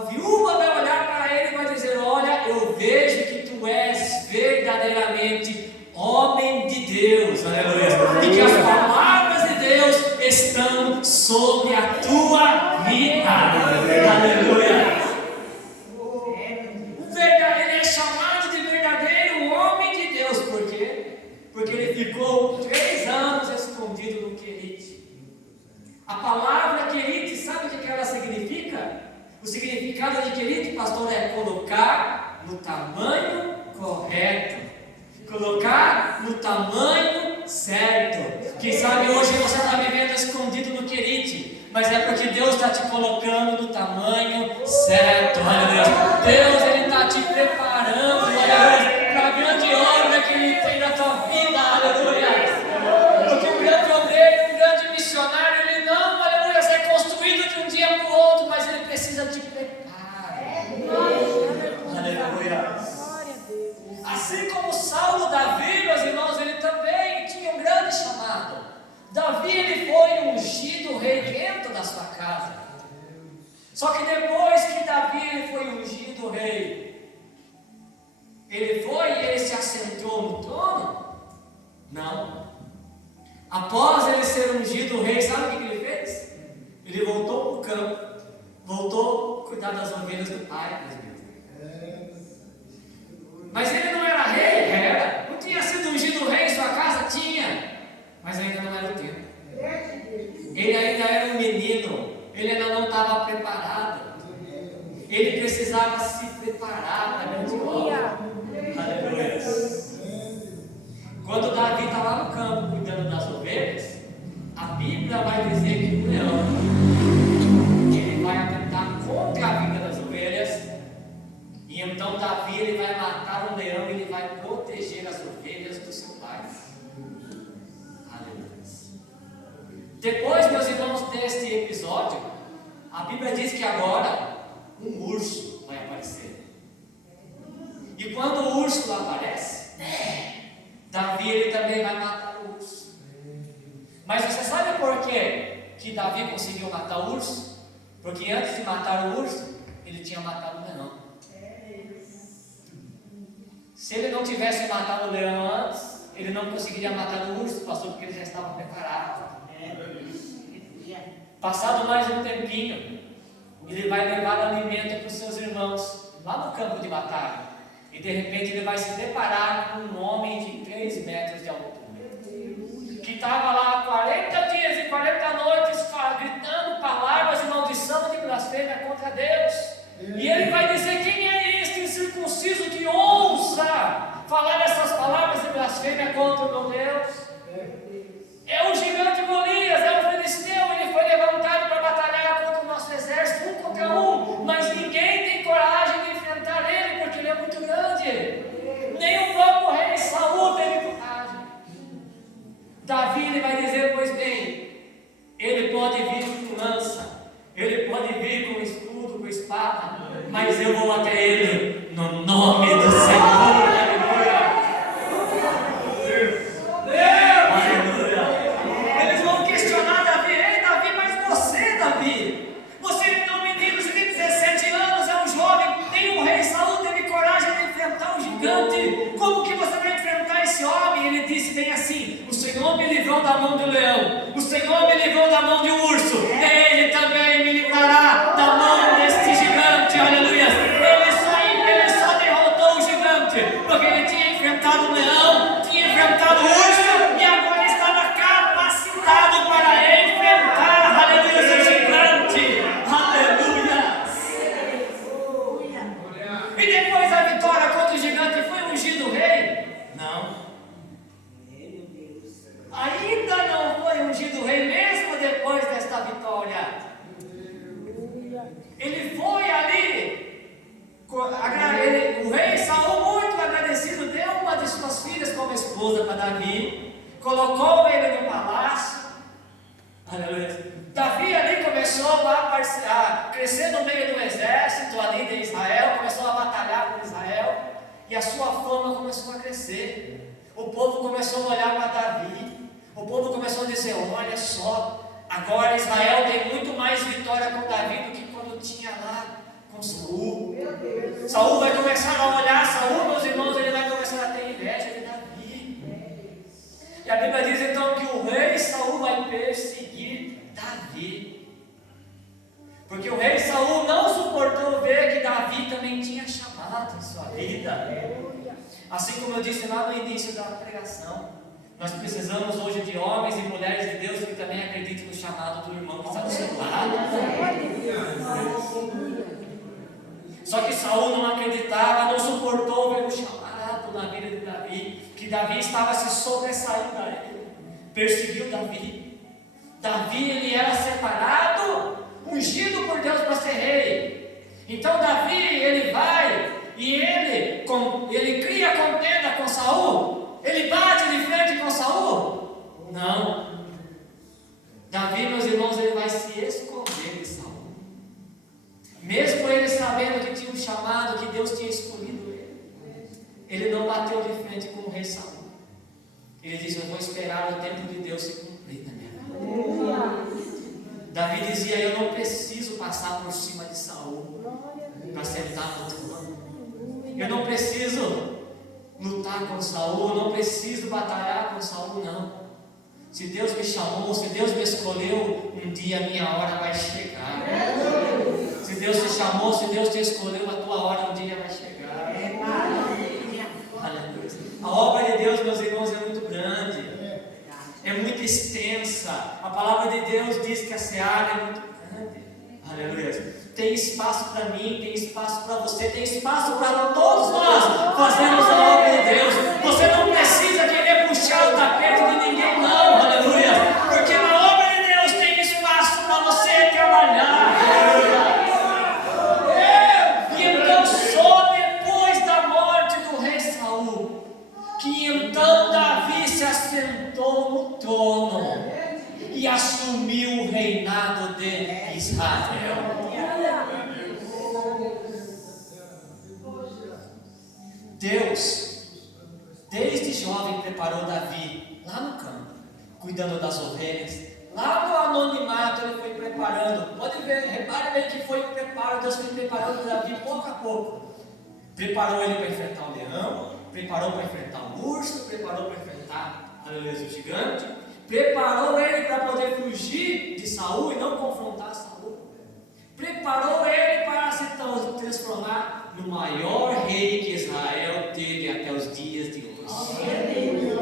A viúva vai olhar para ele e vai dizer: olha, eu vejo que tu és verdadeiramente homem de Deus, aleluia, e que as palavras de Deus estão sobre a tua vida, aleluia. Ele é chamado de verdadeiro homem de Deus, por quê? Porque ele ficou 3 anos escondido no querite. A palavra querite, sabe o que ela significa? O significado de querite, pastor, é colocar no tamanho correto. Colocar no tamanho certo. Quem sabe hoje você está vivendo escondido no querite, mas é porque Deus está te colocando no tamanho certo, aleluia. Deus, Ele está te preparando, aleluia, para a grande obra que Ele tem na tua vida, aleluia. Porque um grande obreiro, um grande missionário, ele não, aleluia, sai construído de um dia para o outro, mas ele precisa de preparo, aleluia. Assim como Saulo, Davi, meus irmãos, ele também tinha um grande chamado. Davi, ele foi ungido rei dentro da sua casa. Só que depois que Davi ele foi ungido rei, ele foi e ele se assentou no trono? Não. Após ele ser ungido rei, sabe o que ele fez? Ele voltou para o campo, voltou a cuidar das ovelhas do pai. Mas ele não era rei? Era. Não tinha sido ungido rei em sua casa? Tinha. Mas ainda não era o tempo. Ele ainda era um menino. Ele ainda não estava preparado. Ele precisava se preparar para a grande obra. Aleluia. Quando Davi estava lá no campo cuidando das ovelhas, a Bíblia vai dizer que o leão ele vai atentar contra a vida das ovelhas. E então Davi ele vai matar um leão e ele vai proteger as ovelhas do seu pai. Aleluia. Depois, meus irmãos, deste episódio, a Bíblia diz que agora um urso vai aparecer. E quando o urso aparece, Davi ele também vai matar o urso. Mas você sabe por quê que Davi conseguiu matar o urso? Porque antes de matar o urso, ele tinha matado o leão. Se ele não tivesse matado o leão antes, ele não conseguiria matar o urso, pastor, porque ele já estava preparado. Passado mais um tempinho, ele vai levar alimento para os seus irmãos lá no campo de batalha. E de repente ele vai se deparar com um homem de 3 metros de altura, que estava lá 40 dias e 40 noites gritando palavras de maldição, de blasfêmia contra Deus. E ele vai dizer: quem é este incircunciso que ousa falar essas palavras de blasfêmia contra o meu Deus? É o gigante Golias, é o filisteu. Ele foi levantado para batalhar contra o nosso exército, 1 contra 1, mas ninguém tem coragem de enfrentar ele, porque ele é muito grande. Nem o próprio rei Saul teve coragem. Davi ele vai dizer: pois bem, ele pode vir com lança, ele pode vir com escudo, com espada, mas eu vou até ele no nome do Senhor. Como que você vai enfrentar esse homem? Ele disse bem assim: o Senhor me livrou da mão do leão, o Senhor me livrou da mão de um urso, Ele também me livrará da mão deste gigante, aleluia. Ele só derrotou o gigante, porque ele tinha enfrentado o leão, tinha enfrentado o urso, e agora estava capacitado para enfrentar, aleluia, o gigante, aleluia. E depois a vitória contra o gigante, foi ungido rei? Não. Ainda não foi ungido rei, mesmo depois desta vitória. Ele foi ali, o rei Saul, muito agradecido, deu uma de suas filhas como esposa para Davi, colocou ele no palácio. Aleluia. Davi ali começou a crescer no meio do exército ali de Israel, começou a batalhar com Israel, e a sua fama começou a crescer. O povo começou a olhar para Davi, o povo começou a dizer: olha só, agora Israel tem muito mais vitória com Davi do que quando tinha lá com com Saul. Saul vai começar a olhar Saul, meus irmãos, ele vai começar a ter inveja de Davi. E a Bíblia diz então que o rei Saul vai perseguir Davi. Porque o rei Saul não suportou ver que Davi também tinha chamado em sua vida. Assim como eu disse lá no início da pregação, nós precisamos hoje de homens e mulheres de Deus que também acreditem no chamado do irmão que está do seu lado. Só que Saul não acreditava, não suportou ver o chamado na vida de Davi, que Davi estava se sobressaindo a ele, perseguiu Davi. Davi, ele era separado, ungido por Deus para ser rei. Então Davi, ele vai e ele cria contenda com Saul. Ele bate de frente com Saul? Não. Davi, meus irmãos, ele vai se esconder de Saul. Mesmo ele sabendo que tinha um chamado, que Deus tinha escolhido ele não bateu de frente com o rei Saul. Ele disse: eu vou esperar o tempo de Deus se cumprir na minha vida. Davi dizia: eu não preciso passar por cima de Saul para sentar no trono. Eu não preciso lutar com Saul, eu não preciso batalhar com Saul, não. Se Deus me chamou, se Deus me escolheu, um dia a minha hora vai chegar. Se Deus te chamou, se Deus te escolheu, a tua hora um dia vai chegar. Aleluia. A obra de Deus, meus irmãos, é muito grande, é muito extensa. A palavra de Deus diz que a seara é muito grande. Aleluia. Tem espaço para mim, tem espaço para você, tem espaço para todos nós fazermos a obra de Deus. Você não precisa querer puxar o tapete de ninguém, não. Aleluia. Porque na obra de Deus tem espaço para você trabalhar. E então só depois da morte do rei Saul, que então Davi se assentou no trono e assumiu o reinado de Israel. Deus, desde jovem, preparou Davi lá no campo, cuidando das ovelhas. Lá no anonimato ele foi preparando. Pode ver, repare bem que foi o preparo. Deus foi preparando Davi pouco a pouco. Preparou ele para enfrentar o leão, preparou para enfrentar o urso, preparou para enfrentar o gigante, preparou ele para poder fugir de Saul e não confrontar Saul. Preparou ele para se transformar no maior rei que Israel teve até os dias de hoje.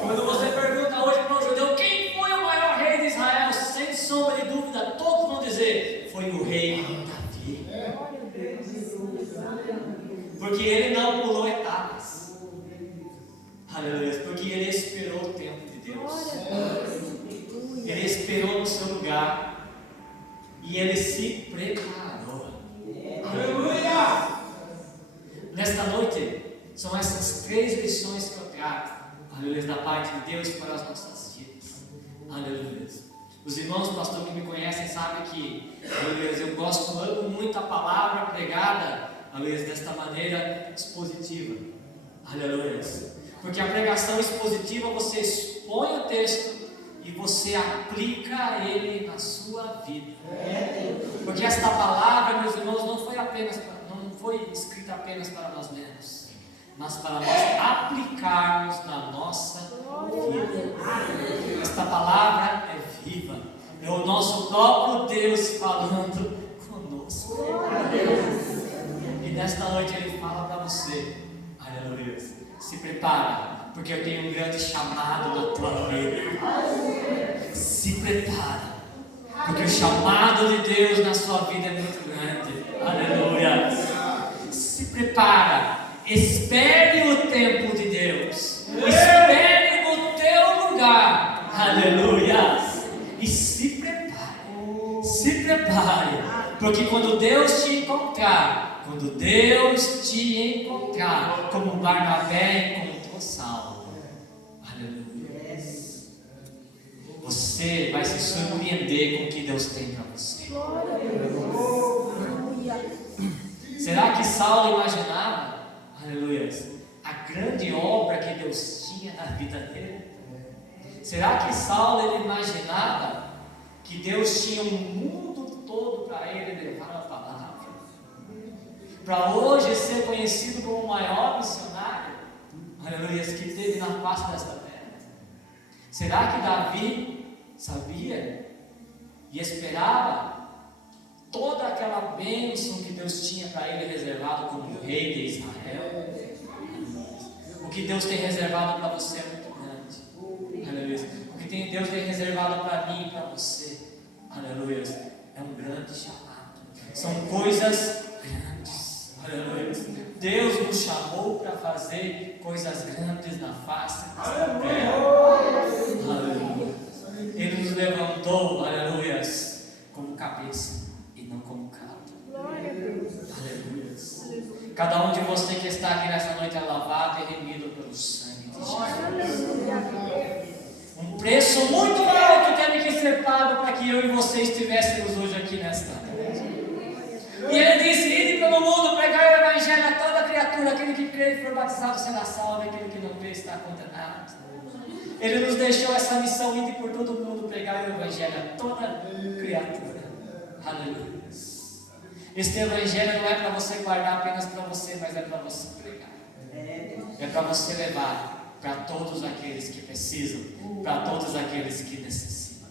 Quando você pergunta hoje para um judeu quem foi o maior rei de Israel, sem sombra de dúvida, todos vão dizer: foi o rei Davi. Porque ele não pulou etapas. Aleluia. Porque ele esperou o tempo de Deus. Ele esperou no seu lugar. E ele se preparou. Aleluia. Nesta noite, são essas 3 lições que eu trago, aleluia, da parte de Deus para as nossas vidas. Aleluia. Os irmãos, pastor, que me conhecem, sabem que, aleluia, eu amo muito a palavra pregada, aleluia, desta maneira expositiva. Aleluia. Porque a pregação expositiva, você expõe o texto e você aplica ele na sua vida. Porque esta palavra, meus irmãos, não foi escrita apenas para nós lermos, mas para nós aplicarmos na nossa vida. Esta palavra é viva, é o nosso próprio Deus falando conosco. E nesta noite Ele fala para você: aleluia, se prepara, porque eu tenho um grande chamado na tua vida. Se prepara, porque o chamado de Deus na sua vida é muito grande. Aleluia. Se prepara, espere o tempo de Deus, espere no teu lugar. Aleluia. E se prepare, porque quando Deus te encontrar, como Barnabé encontrou Saulo, aleluia, você vai se surpreender com o que Deus tem para você. Será que Saulo imaginava, aleluia, a grande obra que Deus tinha na vida dele? Será que Saulo ele imaginava que Deus tinha um mundo todo para ele levar a palavra? para hoje ser conhecido como o maior missionário, aleluia, que teve na face desta terra? Será que Davi sabia e esperava toda aquela bênção que Deus tinha para ele reservado como rei de Israel? O que Deus tem reservado para você é muito grande, aleluia. O que Deus tem reservado para mim e para você, aleluia, é um grande chamado, são coisas grandes, aleluia. Deus nos chamou para fazer coisas grandes na face desta terra, aleluia. Ele nos levantou, aleluia, como cabeça e não como cauda, aleluia. Cada um de vocês que está aqui nessa noite é lavado e remido pelo sangue de Jesus. Um preço muito alto teve que ser pago para que eu e você estivéssemos hoje aqui nesta noite. E ele disse: ide pelo mundo, pregai o evangelho a toda criatura, aquele que crê e for batizado será salvo, aquele que não crê está condenado. Ele nos deixou essa missão: ide por todo mundo, pregai o evangelho a toda criatura. Aleluia. Este evangelho não é para você guardar apenas para você, mas é para você pregar. É para você levar para todos aqueles que precisam, para todos aqueles que necessitam.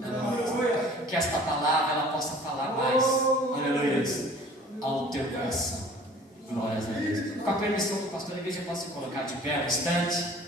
Aleluia. Que esta palavra ela possa falar mais, aleluia, ao teu coração. Glórias a Deus. Com a permissão do pastor, a igreja pode se colocar de pé um instante.